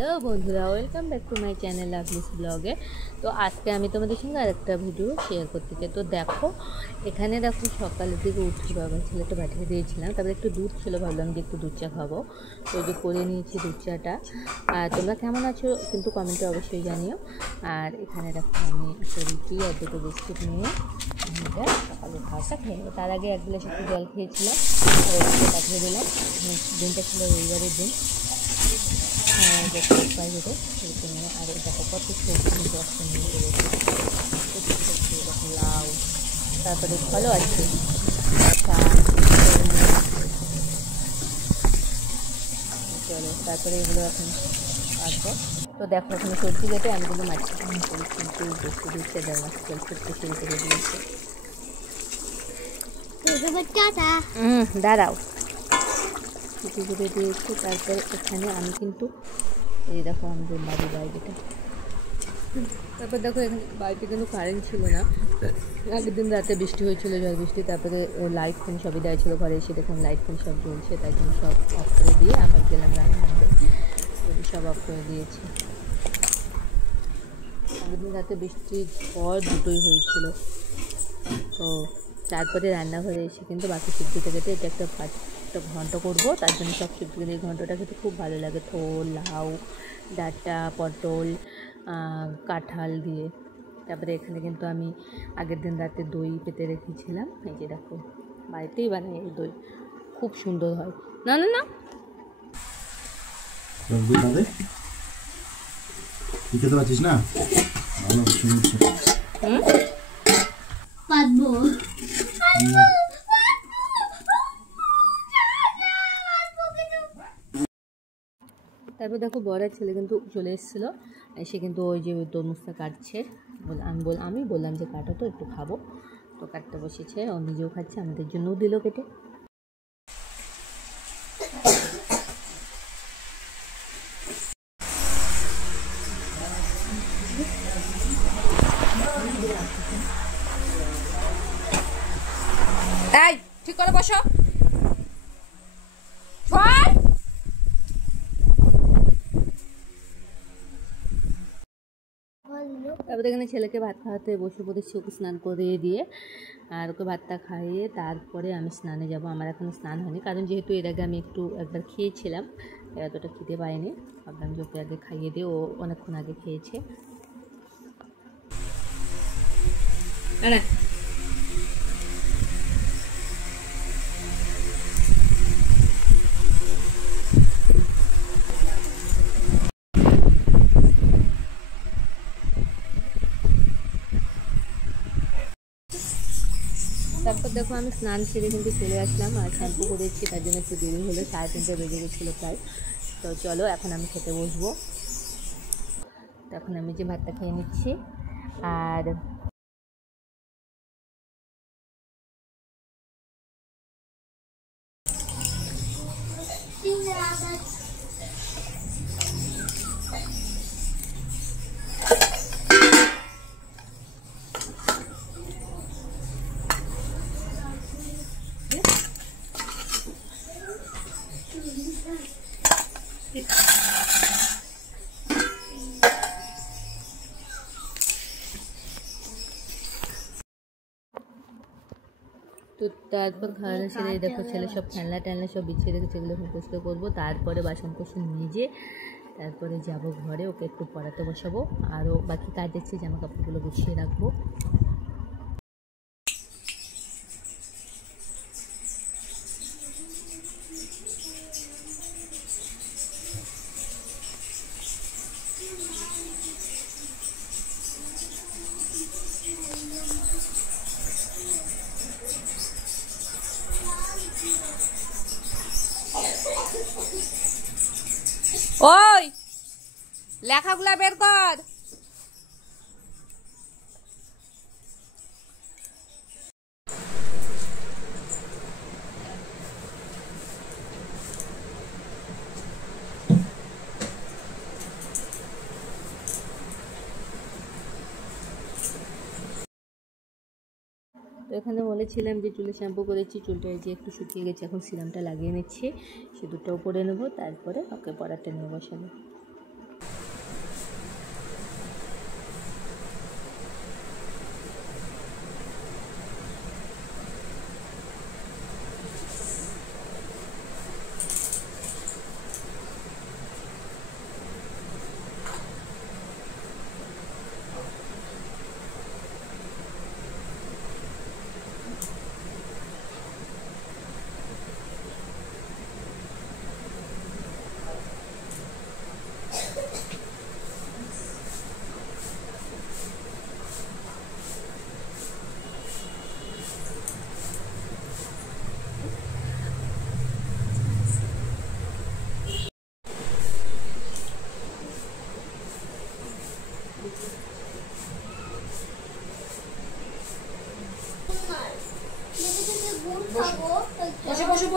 Hello বন্ধুরা, welcome back to my channel lovelies ব্লগে। তো আজকে আমি তোমাদের সঙ্গে আরেকটা ভিডিও শেয়ার করতে চাই। তো দেখো, এখানে দেখো সকালের দিকে উঠে বাবা ছেলেটা পাঠিয়ে দিয়েছিলাম, তারপরে একটু দুধ ছিল, ভাবলাম যে একটু দুধ চা খাবো। তো ওই যে করে নিয়েছি দুধ চাটা। আর তোমরা কেমন আছো কিন্তু কমেন্টে অবশ্যই জানিও। আর এখানে দেখো আমি একটা রুটি আর দুটো বিস্কুট নিয়ে এটা সকালের খাওয়াটা খেয়ে নেবো। তার আগে এক গ্লাস একটু জল খেয়েছিলাম আর ওইটা পাঠিয়ে দিলাম। দিনটা ছিল রবিবারের দিন, পাই যেতে আর দেখো কত সবজি কিন্তু একটা নিয়ে চলেছে, লাউ, তারপরে ফলও আছে, চলো তারপরে এগুলো এখন আসবো। তো দেখো এখানে সবজি কেটে আমি কিন্তু মাছ করি, কিন্তু বেশি দিচ্ছে দেয় মাছ করতে শুরু করে দিয়েছে। দাঁড়াও, ছুটি করে দিয়েছে। তারপরে এখানে আমি কিন্তু এই দেখো আমাদের বাড়ির বাইরেটা, তারপর দেখো এখানে বাড়িতে কিন্তু কারেন্ট ছিল না। আগের দিন রাতে বৃষ্টি হয়েছিল, ঝড় বৃষ্টি, তারপরে লাইট ফোন সবই দেওয়া ছিল ঘরে এসে, দেখুন লাইট ফোন সব জ্বলছে, তাই জন্য সব অফ করে দিয়ে আবার গেলাম রান্নাঘরে, সব অফ করে দিয়েছি। আগের দিন রাতে বৃষ্টি ঝড় দুটোই হয়েছিল। তো তারপরে রান্নাঘরে এসে কিন্তু বাকি সবজিটা কেটে এটা একটা ঘন্ট করবো, তার জন্য সব সবজি কেটে এই ঘন্টটা খেতে খুব ভালো লাগে, থোল, লাউ, ডাঁটা, পটল, কাঁঠাল দিয়ে। তারপরে এখানে কিন্তু আমি আগের দিন রাতে দই পেতে রেখেছিলাম, এই যে দেখো বাড়িতেই বানাই এই দই, খুব সুন্দর হয়। না না না খেতে পারছিস না, তারপর দেখো বড়ার ছেলে কিন্তু চলে এসেছিলো, সে কিন্তু ওই যে তরমুজটা কাটছে। আমি বললাম যে কাটো তো একটু খাবো, তো কাটতে বসেছে, ও নিজেও খাচ্ছে, আমাদের জন্যও দিল কেটে। তাই ঠিক করে বসো। তারপরে এখানে ছেলেকে ভাত খাওয়াতে বসে পড়েছি, ওকে স্নান করিয়ে দিয়ে আর ওকে ভাতটা খাইয়ে তারপরে আমি স্নানে যাব। আমার এখনও স্নান হয়নি, কারণ যেহেতু এর আগে আমি একবার খেয়েছিলাম, এতটা খেতে পাইনি, ভাবলাম যে ওকে আগে খাইয়ে দিয়ে, ও অনেকক্ষণ আগে খেয়েছে। তারপর দেখো আমি স্নান সেরে কিন্তু চলে আসলাম, আর শ্যাম্পু করেছি, তার জন্য একটু দেরি হলো, 3:30 বেজে গেছিলো প্রায়। তো চলো এখন আমি খেতে বসবো। তো এখন আমি যে ভাতটা খেয়ে নিচ্ছি। আর তো তারপর খাওয়ানো সেরে দেখো ছেলে সব খেলনা টেলনা সব বিছিয়ে রেখেছে, এগুলো পরিষ্কার করবো, তারপরে বাসন কোসন মেজে তারপরে যাব ঘরে, ওকে একটু পড়াতে বসাবো, আরও বাকি কাজ দেখছি, জামা কাপড়গুলো গুছিয়ে রাখবো। ওই লেখাগুলা বের কর। তো এখানে বলেছিলাম যে চুলে শ্যাম্পু করেছি, চুলটা যে একটু শুকিয়ে গেছে, এখন সিরামটা লাগিয়ে নিচ্ছি, সিঁদুরটাও পরে নেবো, তারপরে ওকে পড়াতে নিয়ে বসাবো।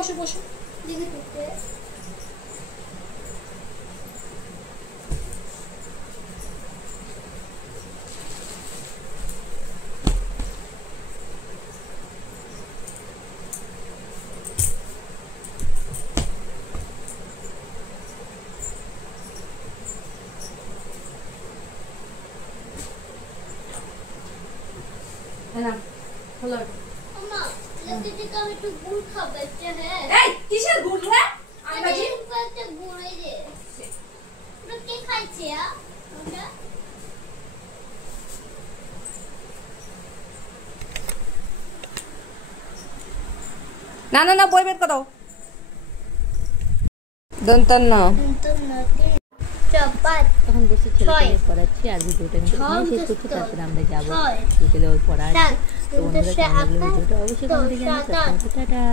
বসো বসো। দেখি টুকরে না হলো अम्मा लगती थी कभी तो गुड़ खा बच्चे हैं এই কিসের গুড় রে আমরা अरे জি ऊपर से गुड़ है ये तो क्या खाई छे आ ओके না না না বই বের করো দন্তন্য तुम नती चपात তখন বসে ছেলেকে ছয়। নিয়ে পড়াচ্ছি আর ভিডিওটা কিন্তু ছয় এখানেই শেষ করছি যুক্ত তারপরে আমরা যাবো ছয়। বিকেলে ওর পড়া আছে সাত। তো বন্ধুরা কিন্তু কেমন লাগলো সে ভিডিওটা অবশ্যই তো কমেন্টে জানাতে সাত, আট। টাটা।